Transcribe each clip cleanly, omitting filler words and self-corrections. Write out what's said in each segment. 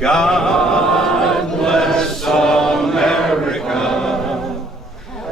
God bless America,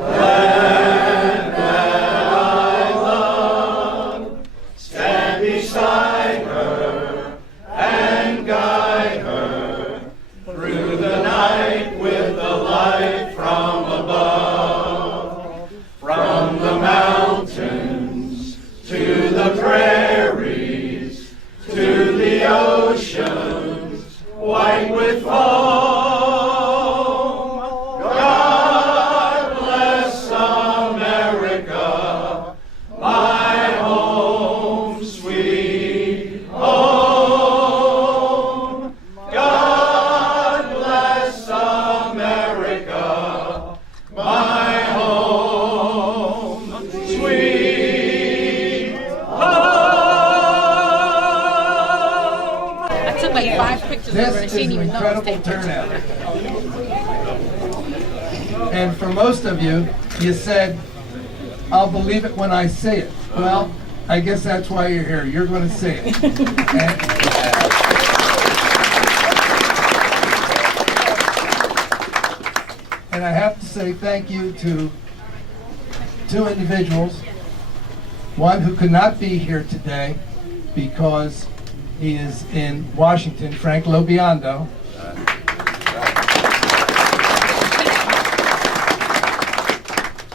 land that I love. Stand beside her and guide her through the night with the light from above. From the mountains to the prairies to the oceans white with foam. God bless America, my home, sweet home. God bless America, my home, sweet home. I took like 5 pictures of her and she didn't even know it was Incredible taken. turnout. And for most of you, you said, I'll believe it when I see it. Well, I guess that's why you're here. You're going to see it. And I have to say thank you to 2 individuals. One who could not be here today because he is in Washington, Frank Lobiondo.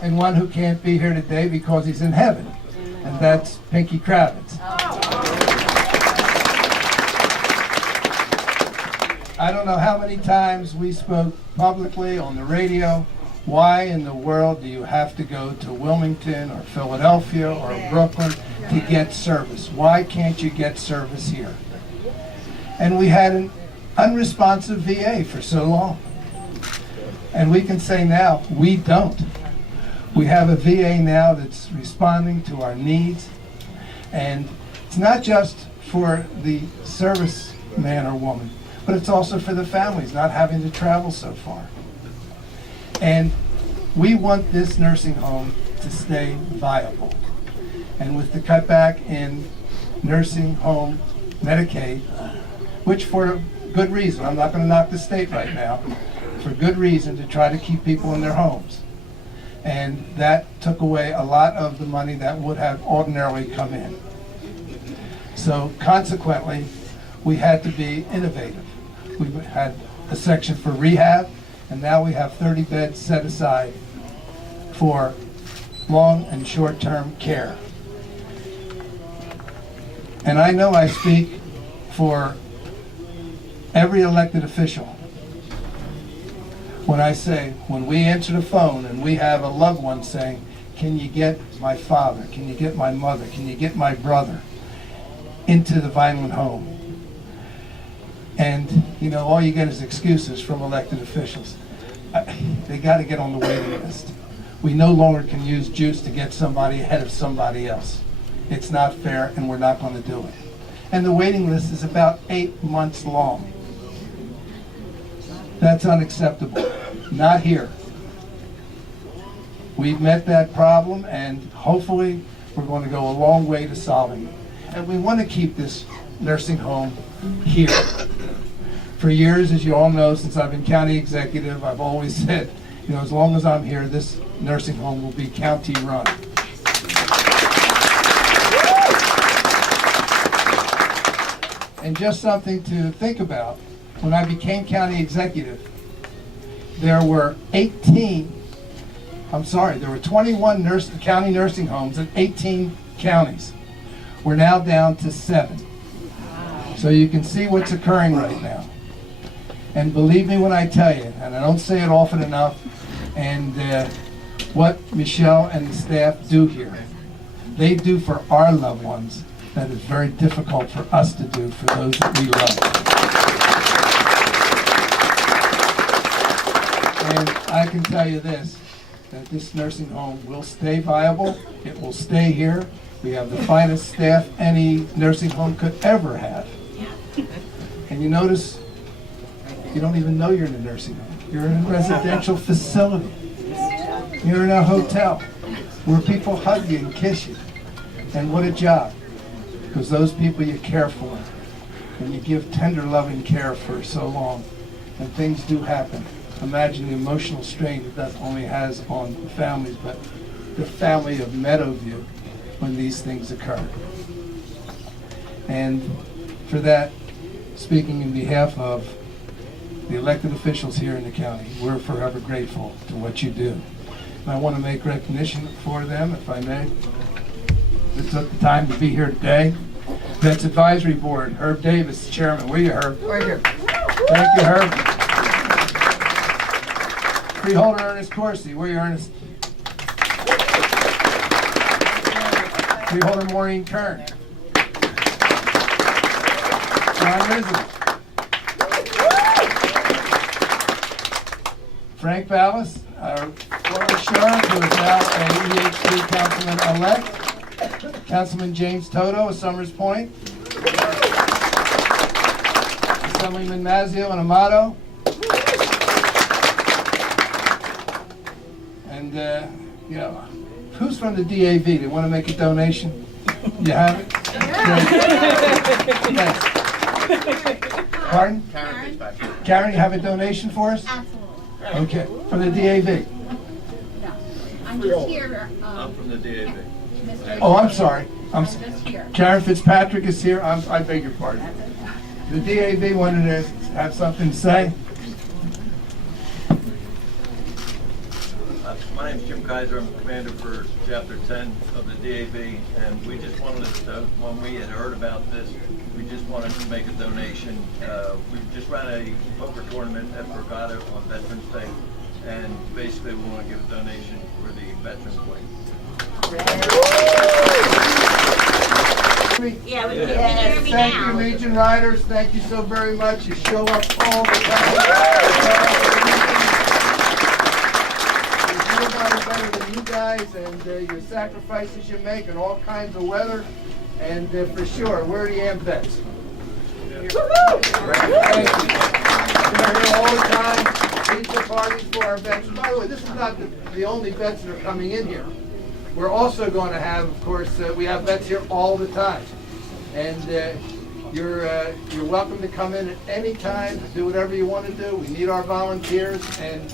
And one who can't be here today because he's in heaven, and that's Pinky Kravitz. I don't know how many times we spoke publicly on the radio. Why in the world do you have to go to Wilmington or Philadelphia or Brooklyn to get service? Why can't you get service here? And we had an unresponsive VA for so long. And we can say now, we don't. We have a VA now that's responding to our needs. And it's not just for the serviceman or woman, but it's also for the families not having to travel so far. And we want this nursing home to stay viable. And with the cutback in nursing home Medicaid, which for good reason, I'm not going to knock the state right now, for good reason to try to keep people in their homes. And that took away a lot of the money that would have ordinarily come in. So consequently, we had to be innovative. We had a section for rehab, and now we have 30 beds set aside for long and short-term care. And I know I speak for every elected official when I say, when we answer the phone and we have a loved one saying, can you get my father, can you get my mother, can you get my brother into the Vineland home? And, you know, all you get is excuses from elected officials. They got to get on the waiting list. We no longer can use juice to get somebody ahead of somebody else. It's not fair, and we're not going to do it. And the waiting list is about 8 months long. That's unacceptable. Not here. We've met that problem, and hopefully we're going to go a long way to solving it. And we want to keep this nursing home here. For years, as you all know, since I've been county executive, I've always said, you know, as long as I'm here, this nursing home will be county run. And just something to think about, when I became county executive, there were 21 county nursing homes in 18 counties. We're now down to 7. So you can see what's occurring right now. And believe me when I tell you, and I don't say it often enough, and what Michelle and the staff do here, they do for our loved ones that is very difficult for us to do for those that we love. And I can tell you this, that this nursing home will stay viable. It will stay here. We have the finest staff any nursing home could ever have. And you notice, you don't even know you're in a nursing home. You're in a residential facility. You're in a hotel where people hug you and kiss you. And what a job. Because those people you care for. when you give tender, loving care for so long, and things do happen. Imagine the emotional strain that that only has on the families, but the family of Meadowview when these things occur. And for that, speaking in behalf of the elected officials here in the county, we're forever grateful to what you do. And I want to make recognition for them, if I may. That took the time to be here today. Vets Advisory Board, Herb Davis, Chairman. Where are you, Herb? Right here. Thank you, Herb. Freeholder Ernest Corsi. Where are you, Ernest? Freeholder Maureen Kern. John Rizzo. Frank Ballas, our former sheriff, who is now a EHC councilman-elect. Councilman James Toto of Summers Point. Assemblyman Mazzio and Amato. And, you know, who's from the DAV? They want to make a donation? You have it? Great. Thanks. Pardon? Karen, you have a donation for us? Absolutely. Okay, from the DAV. No, I'm just here. I'm from the DAV. Oh, I'm sorry. I'm just here. Karen Fitzpatrick is here. I beg your pardon. The DAV wanted to have something to say. My name's Jim Kaiser. I'm the commander for Chapter 10 of the DAV, and we just wanted to, when we had heard about this, we just wanted to make a donation. We just ran a poker tournament at Borgata on Veterans Day, and basically we want to give a donation for the Veterans Wing. Yeah, we can hear me Thank you, now. Legion Riders. Thank you so very much. You show up all the time. There's nobody better than you guys, and your sacrifices you make in all kinds of weather. And for sure, we're the AM vets. Thank you. We're here all the time. Pizza parties for our vets. By the way, this is not the only vets that are coming in here. We're also going to have, of course, we have vets here all the time. And you're welcome to come in at any time, do whatever you want to do. We need our volunteers, and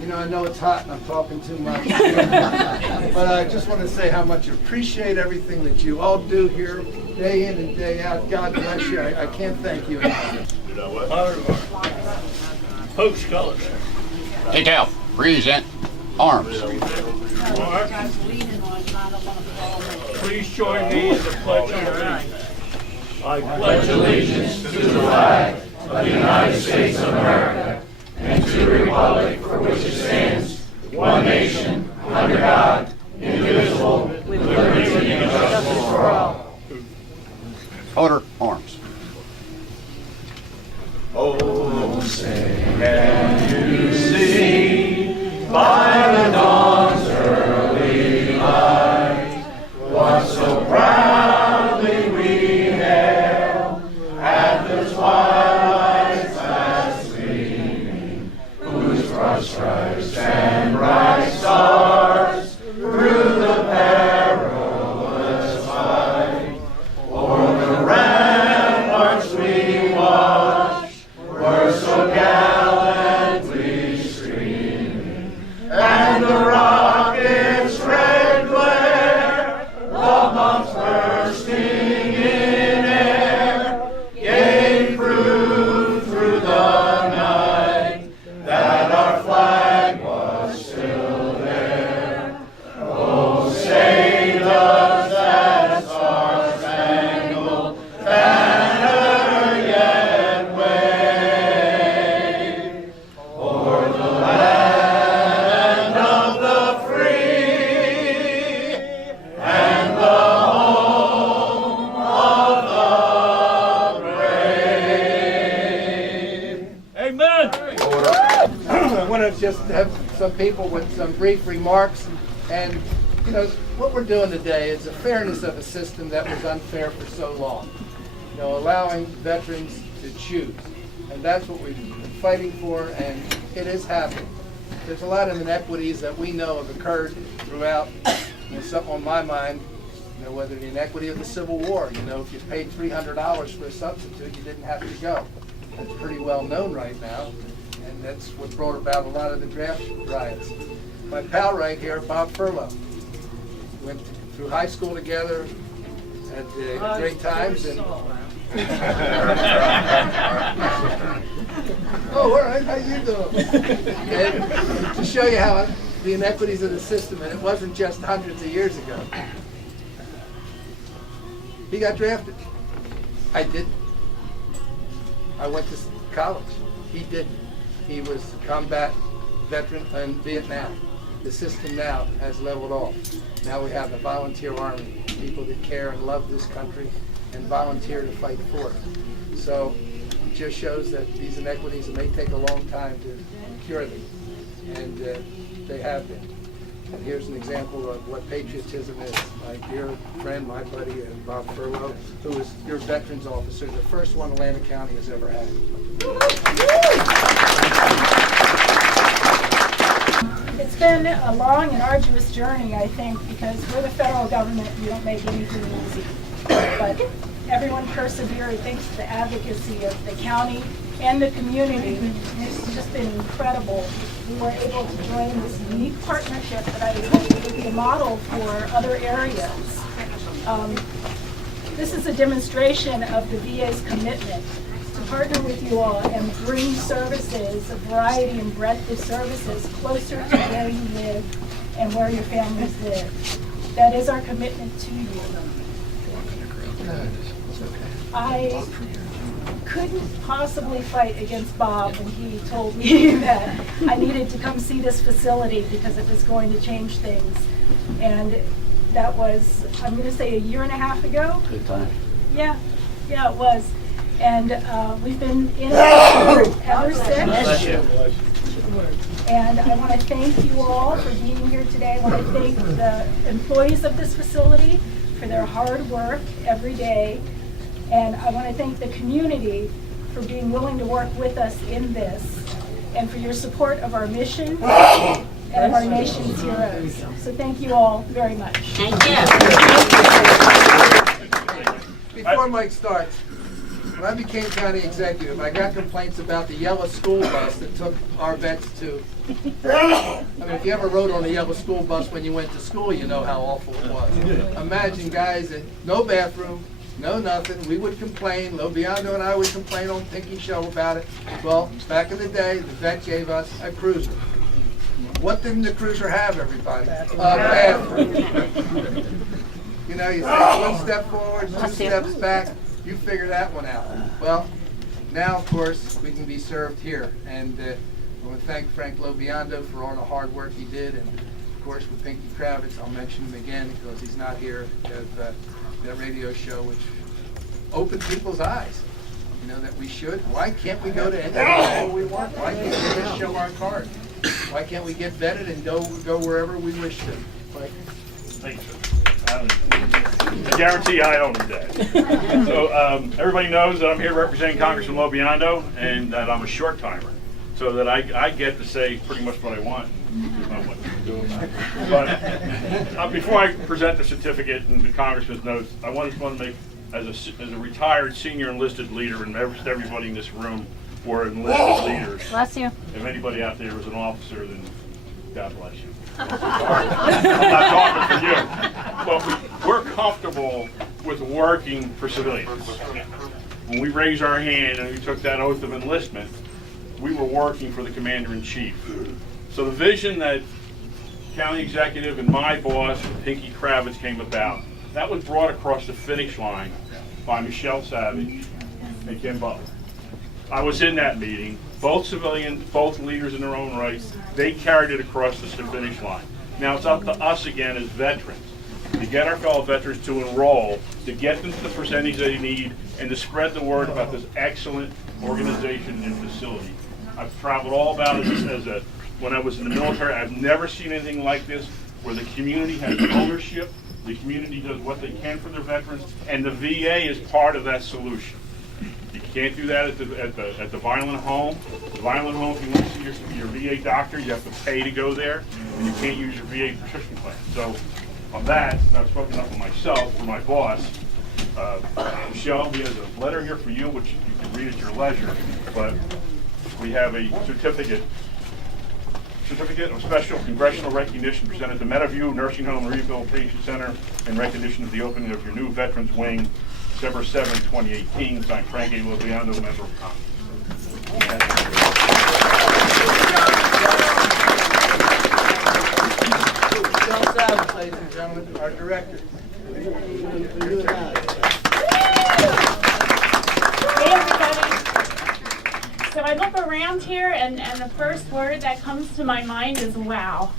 you know, I know it's hot and I'm talking too much. But I just want to say how much I appreciate everything that you all do here, day in and day out. God bless you. I can't thank you enough. Post colors. Detail, present, arms. Please join me in the Pledge of Allegiance. I pledge allegiance to the flag of the United States of America and to the republic for which it stands, one nation, under God, indivisible, with liberty and justice for all. Order, arms. Oh, say, can you see by the dawn's early light what so proudly we hailed at the twilight's last gleaming, whose broad stripes and bright stars through the perilous fight o'er the ramparts we watched were so gallantly streaming, and the rocket's red glare, the bombs bursting in air, gave proof through the night that our flag was still there. Oh, say does that star-spangled banner yet wave o'er the land of the free and the home of the brave? Amen. I want to just have some people with some brief remarks. And, you know, what we're doing today is the fairness of a system that was unfair for so long. You know, allowing veterans to choose. And that's what we've been fighting for, and it is happening. There's a lot of inequities that we know have occurred throughout, you know, something on my mind, Whether the inequity of the Civil War, if you paid $300 for a substitute, you didn't have to go. That's pretty well known right now, and that's what brought about a lot of the draft riots. My pal right here, Bob Furlow, went through high school together, had great times, and oh, all right, how you doing? And to show you how the inequities of the system, and it wasn't just hundreds of years ago. He got drafted. I didn't. I went to college. He didn't. He was a combat veteran in Vietnam. The system now has leveled off. Now we have a volunteer army, people that care and love this country and volunteer to fight for it. So it just shows that these inequities, it may take a long time to cure them, and they have been. And here's an example of what patriotism is. My dear friend, my buddy, Bob Furlow, who is your veterans officer, the first one Atlantic County has ever had. It's been a long and arduous journey, I think, because we're the federal government, we don't make anything easy. But everyone persevered thanks to the advocacy of the county and the community. It's just been incredible. We were able to join this unique partnership that I hope will be a model for other areas. This is a demonstration of the VA's commitment to partner with you all and bring services, a variety and breadth of services, closer to where you live and where your families live. That is our commitment to you. I couldn't possibly fight against Bob when he told me that I needed to come see this facility because it was going to change things. And that was, I'm going to say, a year and a half ago. Good time. Yeah, it was. And we've been in it ever since. And I want to thank you all for being here today. I want to thank the employees of this facility for their hard work every day. And I want to thank the community for being willing to work with us in this and for your support of our mission and of our nation's heroes. So thank you all very much. Thank you. Before Mike starts, when I became county executive, I got complaints about the yellow school bus that took our vets to. I mean, if you ever rode on a yellow school bus when you went to school, you know how awful it was. Imagine guys, no bathroom, no nothing. We would complain. Lobiando and I would complain on Pinky Show about it. Well, back in the day, the vet gave us a cruiser. What didn't the cruiser have, everybody? A bathroom. You know, you take one step forward, 2 steps back. You figure that one out. Well, now, of course, we can be served here. And I want to thank Frank Lobiando for all the hard work he did. And, of course, with Pinky Kravitz, I'll mention him again because he's not here at that radio show, which opened people's eyes. You know, that we should. Why can't we go to any show we want? Why can't we just show our card? Why can't we get vetted and go wherever we wish to? Like, Thank you, sir. I guarantee I own him dead. So everybody knows that I'm here representing Congressman Lobiando and that I'm a short timer, so that I get to say pretty much what I want. But before I present the certificate and the Congressman's notes, I want to make, as a retired senior enlisted leader, and everybody in this room were enlisted leaders. Bless you. If anybody out there was an officer, then God bless you. I'm not talking for you. But we're comfortable with working for civilians. When we raised our hand and we took that oath of enlistment, we were working for the Commander-in-Chief. So the vision that County Executive and my boss, Pinky Kravitz, came about, that was brought across the finish line by Michelle Savage and Ken Butler. I was in that meeting. Both civilians, both leaders in their own right, they carried it across the finish line. Now it's up to us again as veterans to get our fellow veterans to enroll, to get them to the percentage they need, and to spread the word about this excellent organization and facility. I've traveled all about it when I was in the military. I've never seen anything like this, where the community has ownership, the community does what they can for their veterans, and the VA is part of that solution. You can't do that at the violent home. The violent home, if you want to see your VA doctor, you have to pay to go there, and you can't use your VA prescription plan. So on that, and I've spoken up for myself, for my boss, Michelle, we have a letter here for you, which you can read at your leisure, but we have a certificate of special congressional recognition presented to Meadowview Nursing Home Rehabilitation Center in recognition of the opening of your new Veterans Wing, December 7, 2018, signed Frank A. Loviano, member of Congress. Michelle Savage, ladies and gentlemen, our director. Hey everybody. So I look around here and the first word that comes to my mind is wow.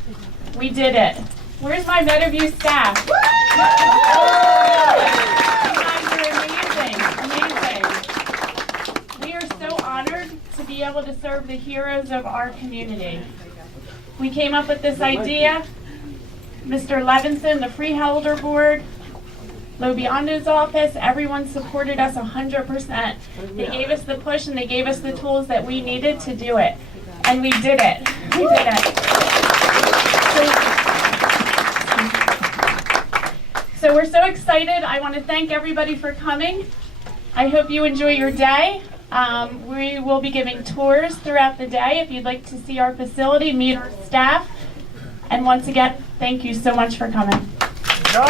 We did it. Where's my Meadowview staff? You guys are amazing, amazing. We are so honored to be able to serve the heroes of our community. We came up with this idea. Mr. Levinson, the Freeholder Board, Lobiando's office, everyone supported us 100%. They gave us the push and they gave us the tools that we needed to do it. And we did it. We did it. So we're so excited. I want to thank everybody for coming. I hope you enjoy your day. We will be giving tours throughout the day if you'd like to see our facility, meet our staff. And once again, thank you so much for coming. We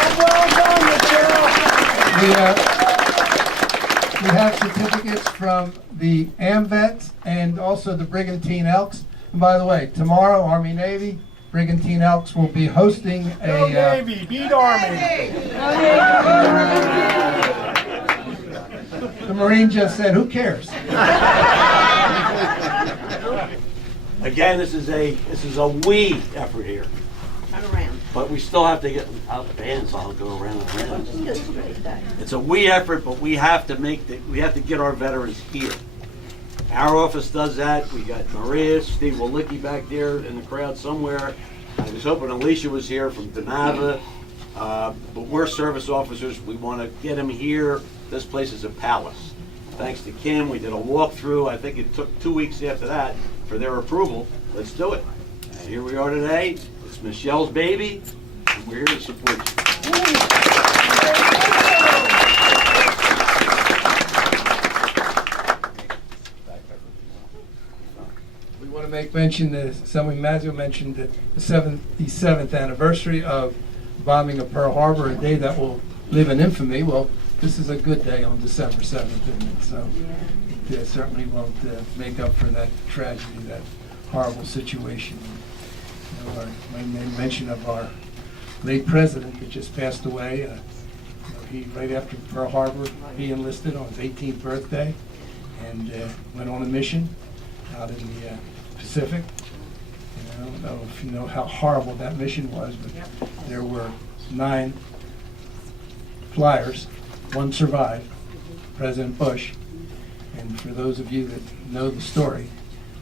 have certificates from the AMVETs and also the Brigantine Elks. And by the way, tomorrow, Army Navy, Brigantine Elks will be hosting a... Navy, beat Army! The Marine just said, who cares? Again, this is a we effort here. But we still have to get out the bands. I'll go around and around. It's a we effort, but we have to get our veterans here. Our office does that. We got Maria, Steve Walicki back there in the crowd somewhere. I was hoping Alicia was here from Denava. But we're service officers. We want to get them here. This place is a palace. Thanks to Kim, we did a walkthrough. I think it took 2 weeks after that for their approval. Let's do it. And here we are today. It's Michelle's baby, and we're here to support you. We want to make mention that Assemblyman Mazio mentioned that the 77th anniversary of bombing of Pearl Harbor, a day that will live in infamy. Well, this is a good day on December 7th, isn't it? So it certainly won't make up for that tragedy, that horrible situation. You know, I made mention of our late president that just passed away. He, right after Pearl Harbor, he enlisted on his 18th birthday and went on a mission out in the Pacific. And I don't know if you know how horrible that mission was, but there were 9 flyers. 1 survived, President Bush. And for those of you that know the story,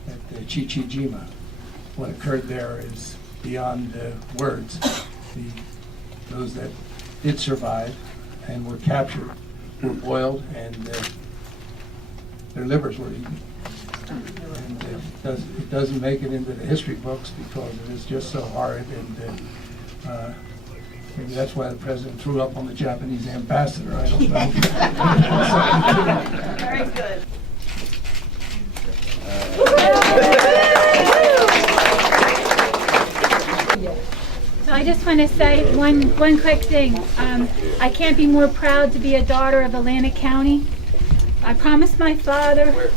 at Chichijima, what occurred there is beyond words. Those that did survive and were captured were boiled and their livers were eaten. And it doesn't make it into the history books because it is just so horrid. And maybe that's why the president threw up on the Japanese ambassador. I don't know. Very good. So I just want to say one quick thing. I can't be more proud to be a daughter of Atlantic County. I promised my father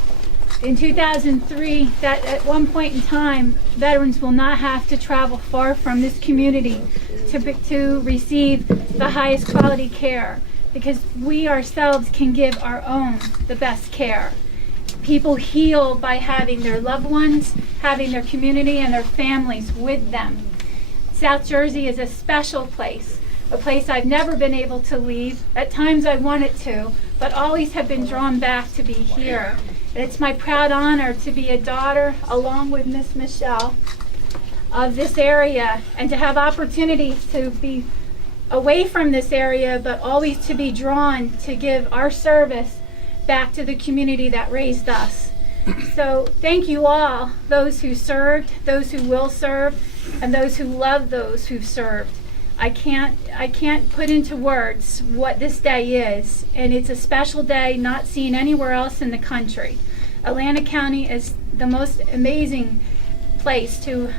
in 2003 that at one point in time, veterans will not have to travel far from this community to receive the highest quality care, because we ourselves can give our own the best care. People heal by having their loved ones, having their community and their families with them. South Jersey is a special place, a place I've never been able to leave. At times I wanted to, but always have been drawn back to be here. And it's my proud honor to be a daughter, along with Miss Michelle, of this area, and to have opportunities to be away from this area, but always to be drawn to give our service back to the community that raised us. So thank you all, those who served, those who will serve, and those who love those who served. I can't put into words what this day is, and it's a special day not seen anywhere else in the country. Atlantic County is the most amazing place to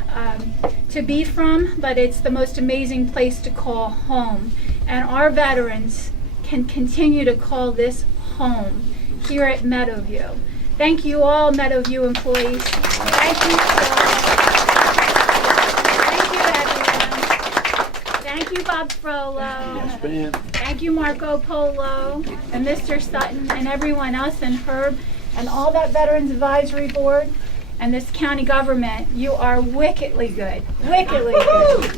be from, but it's the most amazing place to call home. And our veterans can continue to call this home here at Meadowview. Thank you all, Meadowview employees. Thank you, thank you, everyone. Thank you, Bob Frollo. Thank you, Marco Polo, and Mr. Sutton, and everyone else, and Herb, and all that Veterans Advisory Board, and this county government. You are wickedly good. Wickedly good.